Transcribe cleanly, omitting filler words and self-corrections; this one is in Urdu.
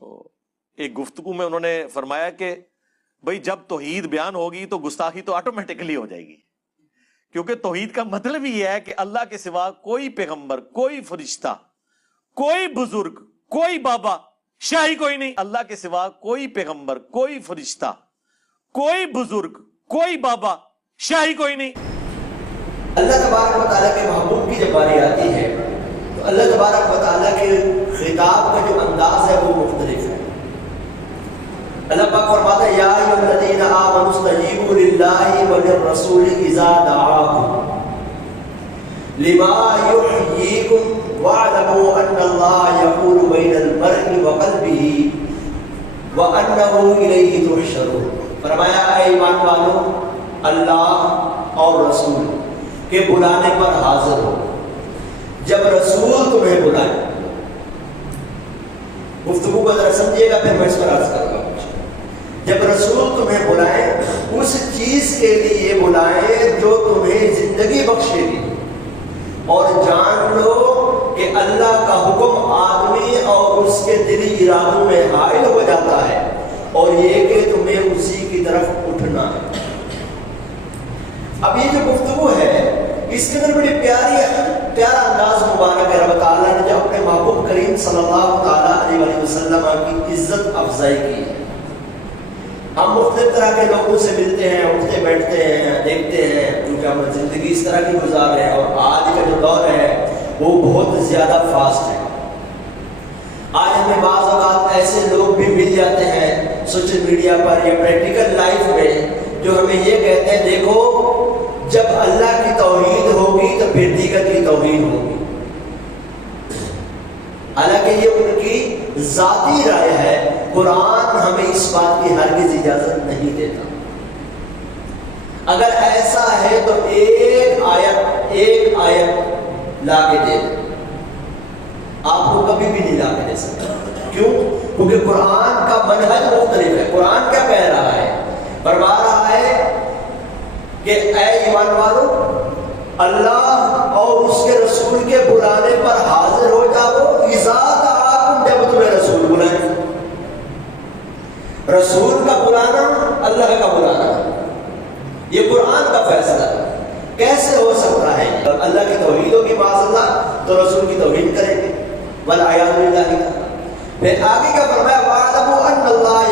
تو ایک گفتگو میں انہوں نے فرمایا کہ بھئی جب توحید بیان ہوگی تو گستاخی تو آٹومیٹکلی ہو جائے گی، کیونکہ توحید کا مطلب ہی ہے کہ اللہ کے سوا کوئی پیغمبر، کوئی فرشتہ، کوئی بزرگ، کوئی بابا، شاہی کوئی نہیں۔ اللہ کے سوا کوئی پیغمبر، کوئی فرشتہ، کوئی بزرگ، کوئی بابا، شاہی کوئی نہیں۔ اللہ تبارک و تعالیٰ کے محبوب کی جب باری آتی ہے تو اللہ تبارک و تعالیٰ کے خطاب کا جو انداز ہے وہ مختلف ہے۔ اللہ پاک فرماتا ہے یا ایھا الذین آمنوا استجیبوا للہ وللرسول اذا دعاکم لما یحییکم واعلموا ان اللہ یحول بین المرء وقلبہ وانہ الیہ تحشرون۔ فرمایا اے ایمان والو، اللہ اور رسول کے بلانے پر حاضر ہو۔ جب رسول تمہیں بلائے، گفتگو کو ذرا سمجھیے گا پھر میں اس پر عرض کروں گا۔ جب رسول تمہیں بلائیں اس چیز کے لیے بلائیں جو تمہیں زندگی بخشے گی، اور جان لو کہ اللہ کا حکم آدمی اور اس کے دلی ارادوں میں حائل ہو جاتا ہے، اور یہ کہ تمہیں اسی کی طرف اٹھنا ہے۔ اب یہ جو گفتگو ہے اس کے اندر بڑی پیارا انداز مبارک ہے۔ رب تعالیٰ نے جو اپنے محبوب کریم صلی اللہ تعالیٰ علیہ وسلم کی عزت افزائی کی ہے۔ ہم مختلف طرح کے لوگوں سے ملتے ہیں، اٹھتے بیٹھتے ہیں، دیکھتے ہیں، کیونکہ ہم زندگی اس طرح کی گزار رہے ہیں، اور آج کا جو دور ہے وہ بہت زیادہ فاسٹ ہے۔ آج ہمیں بعض اوقات ایسے لوگ بھی مل جاتے ہیں سوشل میڈیا پر یا پریکٹیکل لائف میں جو ہمیں یہ کہتے ہیں دیکھو جب اللہ کی توحید ہوگی تو پھر دیگر کی توحید ہوگی۔ حالانکہ یہ ان کی ذاتی رائے ہے، قرآن ہمیں اس بات کی ہرگز اجازت نہیں دیتا۔ اگر ایسا ہے تو ایک آیت لا کے دے، آپ کو کبھی بھی نہیں لا کے دے سکتا۔ کیوں؟ کیونکہ قرآن کا منہج مختلف ہے۔ قرآن کیا کہہ رہا ہے؟ فرما رہا ہے کہ اے ایمان والو، اللہ اور اس کے رسول کے بلانے پر حاضر ہو جاؤ۔ اذا دعاکم، جب تمہیں رسول بلائیں۔ رسول کا بلانا اللہ کا بلانا، یہ قرآن کا فیصلہ ہے۔ کیسے ہو سکتا ہے؟ اللہ کی توحید ہوگی معاذ اللہ تو رسول کی توہین کریں گے، والعیاذ باللہ۔ پھر آگے کا فرمایا